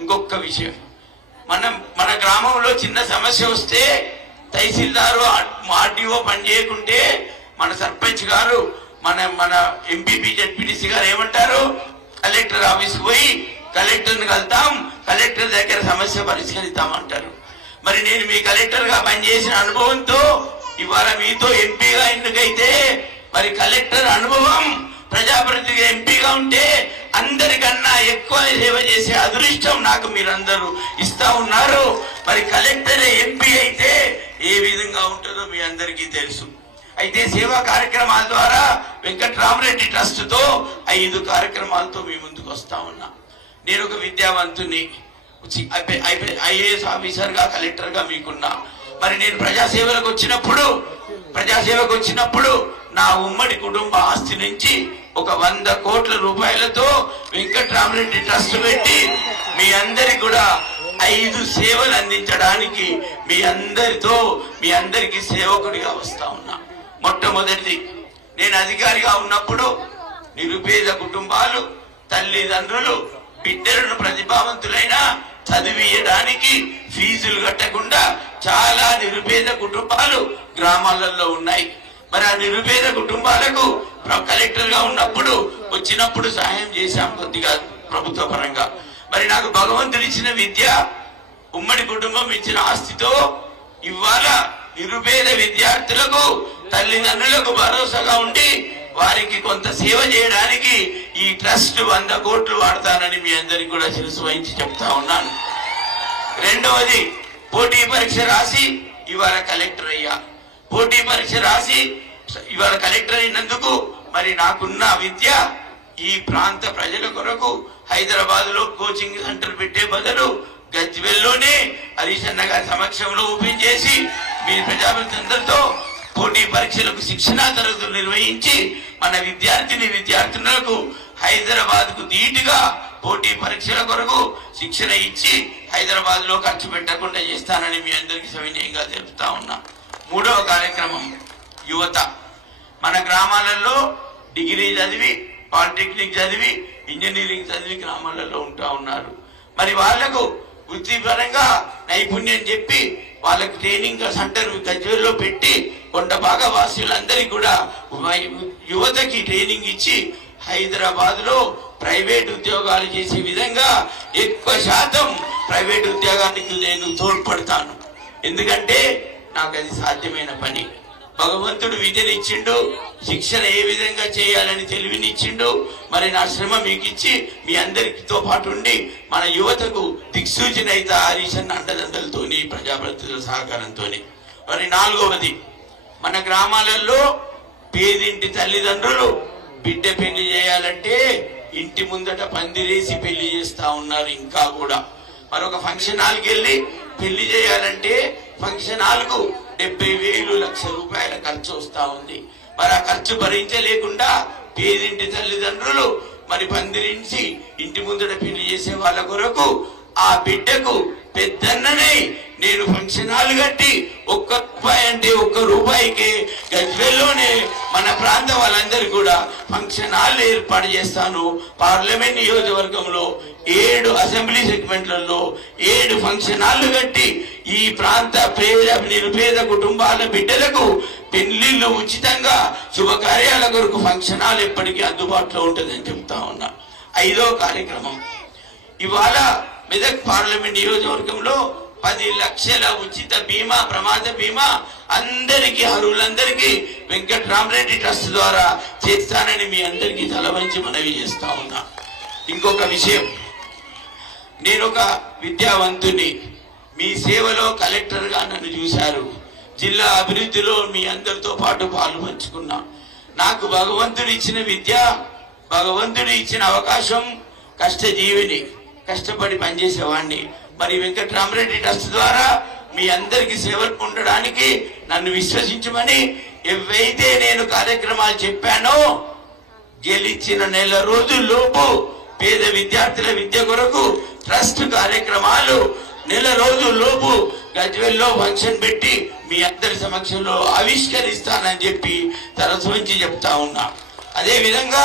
ఇంకొక విషయం, మన గ్రామంలో చిన్న సమస్య వస్తే తహసీల్దారు ఆర్డీఓ పని చేయకుంటే మన సర్పంచ్ గారు మన ఎంపీపీ జడ్పీటీసీ గారు ఏమంటారు, కలెక్టర్ ఆఫీస్కి పోయి కలెక్టర్ని కలుద్దాం, కలెక్టర్ దగ్గర సమస్య పరిష్కరిద్దామంటారు. మరి నేను మీ కలెక్టర్ గా పనిచేసిన అనుభవంతో ఇవాళ మీతో ఎంపీగా ఎన్నికైతే మరి కలెక్టర్ అనుభవం ప్రజాప్రతినిధిగా ఎంపీగా ఉంటే అందరికన్నా ఎక్కువ సేవ చేసే అదృష్టం నాకు మీరందరూ ఇస్తా ఉన్నారు. మరి కలెక్టరే ఎంపీ అయితే ఏ విధంగా ఉంటుందో మీ అందరికీ తెలుసు. అయితే సేవా కార్యక్రమాల ద్వారా వెంకట్రామరెడ్డి ట్రస్ట్ తో 5 కార్యక్రమాలతో మీ ముందుకు వస్తా ఉన్నా. నేను ఒక విద్యావంతుని, ఐఏఎస్ ఆఫీసర్ గా కలెక్టర్ గా మీకున్నా. మరి నేను ప్రజాసేవకు వచ్చినప్పుడు నా ఉమ్మడి కుటుంబ ఆస్తి నుంచి ఒక 100 కోట్ల రూపాయలతో వెంకట్రామరెడ్డి ట్రస్ట్ పెట్టి మీ అందరికి కూడా 5 సేవలు అందించడానికి మీ అందరికి సేవకుడిగా వస్తా ఉన్నా. మొట్టమొదటిది, నేను అధికారిగా ఉన్నప్పుడు నిరుపేద కుటుంబాలు తల్లిదండ్రులు బిడ్డలను ప్రతిభావంతులైన చదివియడానికి ఫీజులు కట్టకుండా చాలా నిరుపేద కుటుంబాలు గ్రామాలలో ఉన్నాయి. మరి ఆ నిరుపేద కుటుంబాలకు కలెక్టర్ గా వచ్చినప్పుడు సహాయం చేశాం కొద్దిగా ప్రభుత్వ పరంగా. మరి నాకు భగవంతుడు ఇచ్చిన విద్య, ఉమ్మడి కుటుంబం ఇచ్చిన ఆస్తితో ఇవాళ నిరుపేద విద్యార్థులకు తల్లిదండ్రులకు భరోసాగా ఉండి వారికి కొంత సేవ చేయడానికి ఈ ట్రస్ట్ 100 కోట్లు వాడతానని మీ అందరికి కూడా శిరస్సు వహించి చెప్తా ఉన్నాను. రెండవది, పోటీ పరీక్ష రాసి ఇవాళ కలెక్టర్ అయ్యా. పోటీ పరీక్ష రాసి ఇవాళ కలెక్టర్ అయినందుకు మరి నాకున్న విద్య ఈ ప్రాంత ప్రజల కొరకు హైదరాబాద్ లో కోచింగ్ సెంటర్ పెట్టే బదులు గజ్వెల్లోనే హరీష్ అన్న గారి సమక్షంలో ఓపెన్ చేసి మీ ప్రజాప్రతినిధులతో పోటీ పరీక్షలకు శిక్షణా తరగతులు నిర్వహించి మన విద్యార్థులకు హైదరాబాద్ కు ధీటుగా పోటీ పరీక్షల కొరకు శిక్షణ ఇచ్చి హైదరాబాద్ లో ఖర్చు పెట్టకుండా చేస్తానని మీ అందరికీ సవినయంగా తెలుపుతా ఉన్నా. మూడవ కార్యక్రమం, యువత. మన గ్రామాలలో డిగ్రీ చదివి, పాలిటెక్నిక్ చదివి, ఇంజనీరింగ్ చదివి గ్రామాలలో ఉంటా ఉన్నారు. మరి వాళ్లకు వృత్తిపరంగా నైపుణ్యం చెప్పి వాళ్ళకి ట్రైనింగ్ సెంటర్ గజ్వేల్లో పెట్టి కొండబాగ వాసులందరికీ కూడా యువతకి ట్రైనింగ్ ఇచ్చి హైదరాబాద్ లో ప్రైవేట్ ఉద్యోగాలు చేసే విధంగా ఎక్కువ శాతం ప్రైవేట్ ఉద్యోగానికి నేను తోడ్పడతాను. ఎందుకంటే నాకు అది సాధ్యమైన పని. భగవంతుడు విద్యనిచ్చిండు, శిక్షణ ఏ విధంగా చేయాలని తెలివినిచ్చిండు. మరి నా శ్రమ మీకు ఇచ్చి మీ అందరితో పాటు ఉండి మన యువతకు దిక్సూచన అయితే హరీష్ అన్న అండదండలతోని ప్రజాప్రతినిధుల సహకారంతో. మరి నాలుగవది, మన గ్రామాలలో పేదింటి తల్లిదండ్రులు బిడ్డ పెళ్లి చేయాలంటే ఇంటి ముందట పందిరేసి పెళ్లి చేస్తా ఉన్నారు. ఇంకా కూడా మరొక ఫంక్షన్ హాల్కి వెళ్ళి పెళ్లి చేయాలంటే ఫంక్షన్ హాల్కు 70,000 లక్ష రూపాయల ఖర్చు వస్తా ఉంది. మరి ఆ ఖర్చు భరించలేకుండా పేదింటి తల్లిదండ్రులు మరి పందిరించి ఇంటి ముందట పెళ్లి చేసే వాళ్ళ కొరకు ఆ బిడ్డకు పెద్దన్ననే నేను ఫంక్షన్ హాల్ కట్టి ఒక్క రూపాయికి గజ్వేల్లోనే మన ప్రాంత వాళ్ళందరూ కూడా ఫంక్షన్ హాల్ ఏర్పాటు చేస్తాను. పార్లమెంట్ నియోజకవర్గంలో 7 అసెంబ్లీ సెగ్మెంట్లలో 7 ఫంక్షన్ హాల్ కట్టి ఈ ప్రాంత నిరుపేద కుటుంబాల బిడ్డలకు పెళ్లిళ్ళు ఉచితంగా, శుభకార్యాల కొరకు ఫంక్షన్ హాల్ ఎప్పటికీ అందుబాటులో ఉంటుందని చెప్తా ఉన్నా. 5వ కార్యక్రమం, ఇవాళ మెదక్ పార్లమెంట్ నియోజకవర్గంలో 10 లక్షల ఉచిత బీమా, ప్రమాద బీమా అందరికీ, అర్హులందరికీ వెంకట్రామరెడ్డి ట్రస్ట్ ద్వారా చేస్తానని మీ అందరికీ తలవంచి మనవి చేస్తా ఉన్నా. ఇంకొక విషయం, నేను ఒక విద్యావంతుని, మీ సేవలో కలెక్టర్ గా నన్ను చూశారు. జిల్లా అభివృద్ధిలో మీ అందరితో పాటు పాలు పంచుకున్నా. నాకు భగవంతుడు ఇచ్చిన విద్య, భగవంతుడు ఇచ్చిన అవకాశం, కష్టజీవిని, కష్టపడి పనిచేసేవాడిని. మరి వెంకట్రామరెడ్డి ట్రస్ట్ ద్వారా మీ అందరికి సేవలు ఉండడానికి నన్ను విశ్వసించమని ఏవైతే నేను కార్యక్రమాలు చెప్పానో గెలిచిన నెల రోజుల్లోపు పేద విద్యార్థుల విద్య కొరకు ట్రస్ట్ కార్యక్రమాలు నెల రోజుల్లోపు గజ్వేల్లో ఫంక్షన్ పెట్టి మీ అందరి సమక్షంలో ఆవిష్కరిస్తానని చెప్పి తరచు నుంచి చెప్తా ఉన్నా. అదే విధంగా